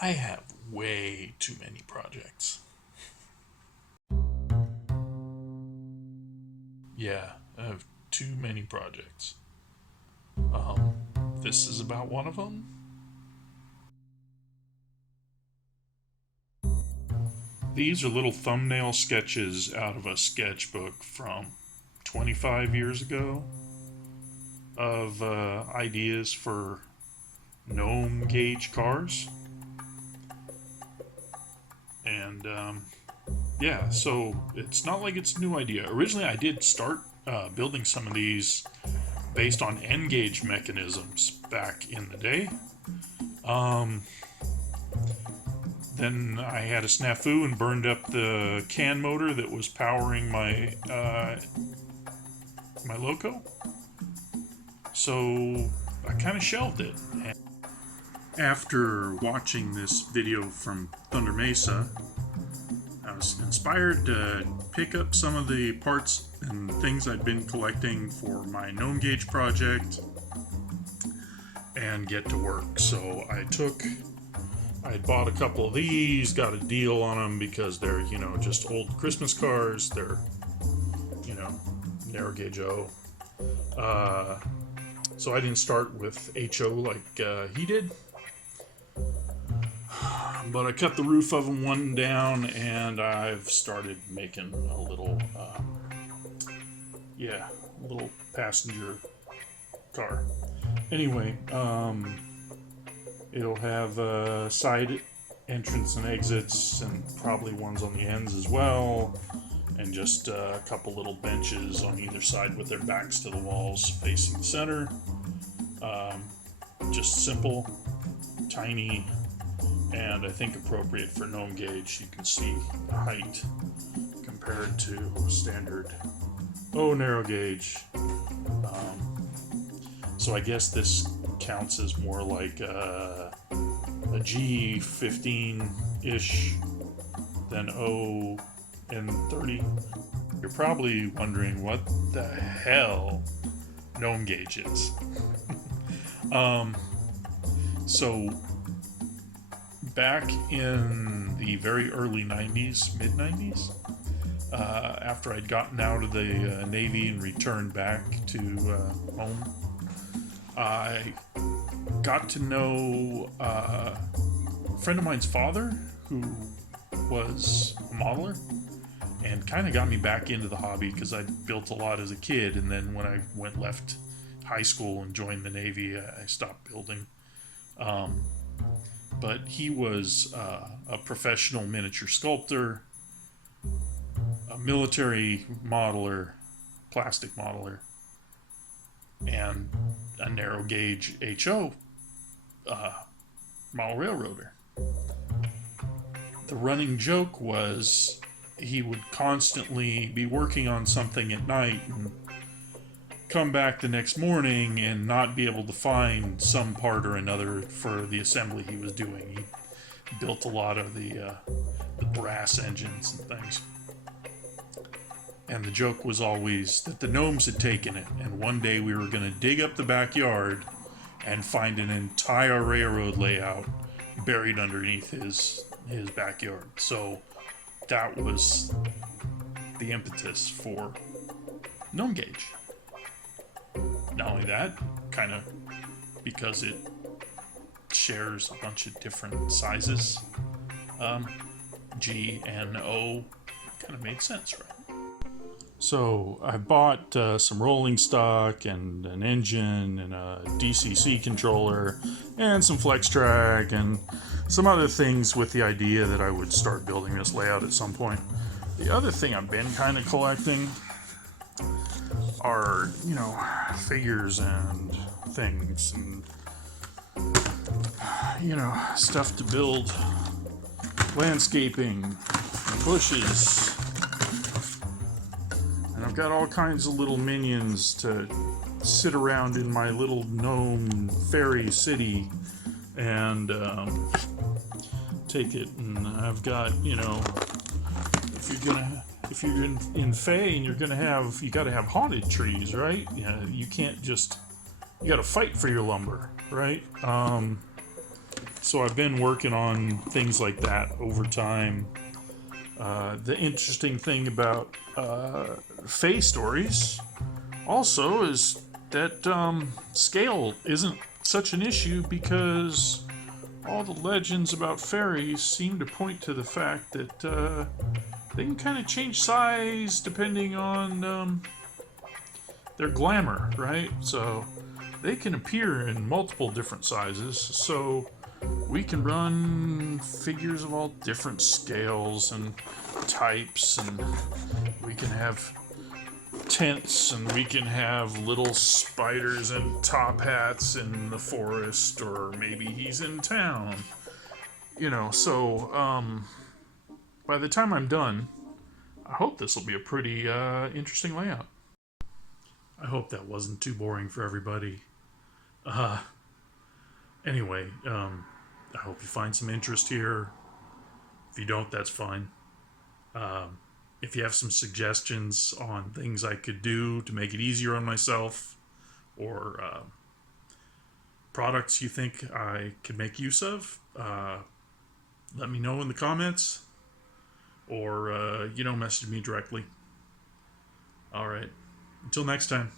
I have way too many projects. Yeah, I have too many projects. Um, this is about one of them. These are little thumbnail sketches out of a sketchbook from 25 years ago of ideas for GnOme gauge cars. And yeah, so it's not like it's a new idea. Originally, I did start building some of these based on N gauge mechanisms back in the day. Um, then I had a snafu and burned up the CAN motor that was powering my loco. So I kind of shelved it. And after watching this video from Thunder Mesa, I was inspired to pick up some of the parts and things I'd been collecting for my GNOME gauge project and get to work. So I bought a couple of these, got a deal on them because they're, just old Christmas cars. They're, narrow gauge O. So I didn't start with HO like he did. But I cut the roof of them one down, and I've started making a little passenger car. Anyway, it'll have side entrance and exits, and probably ones on the ends as well, and just a couple little benches on either side with their backs to the walls facing the center. Just simple, tiny, and I think appropriate for GNOME gauge. You can see the height compared to standard narrow gauge. So I guess this counts as more like a G15-ish than O and 30. You're probably wondering what the hell GNOME gauge is. So back in the very early 90s, mid 90s, after I'd gotten out of the Navy and returned back to home, I got to know a friend of mine's father who was a modeler and kind of got me back into the hobby because I built a lot as a kid, and then when I left high school and joined the Navy, I stopped building. But he was a professional miniature sculptor, a military modeler, plastic modeler, and a narrow gauge HO model railroader. The running joke was he would constantly be working on something at night and come back the next morning and not be able to find some part or another for the assembly he was doing. He built a lot of the brass engines and things. And the joke was always that the gnomes had taken it, and one day we were going to dig up the backyard and find an entire railroad layout buried underneath his backyard. So that was the impetus for GNOME gauge. Not only that, kind of because it shares a bunch of different sizes, G and O kind of made sense, right? So I bought some rolling stock and an engine and a DCC controller and some flex track and some other things with the idea that I would start building this layout at some point. The other thing I've been kind of collecting are, figures and things and, stuff to build landscaping and bushes. And I've got all kinds of little minions to sit around in my little gnome fairy city and take it. And I've got, if you're in Fae and you got to have haunted trees, right? You can't just, you got to fight for your lumber, right? So I've been working on things like that over time. The interesting thing about Fae stories also is that scale isn't such an issue because all the legends about fairies seem to point to the fact that they can kind of change size depending on their glamour, right? So they can appear in multiple different sizes. So we can run figures of all different scales and types, and we can have tents, and we can have little spiders and top hats in the forest, or maybe he's in town. So by the time I'm done, I hope this will be a pretty interesting layout. I hope that wasn't too boring for everybody. Anyway, I hope you find some interest here. If you don't, that's fine. If you have some suggestions on things I could do to make it easier on myself, or products you think I could make use of, let me know in the comments, or message me directly. All right. Until next time.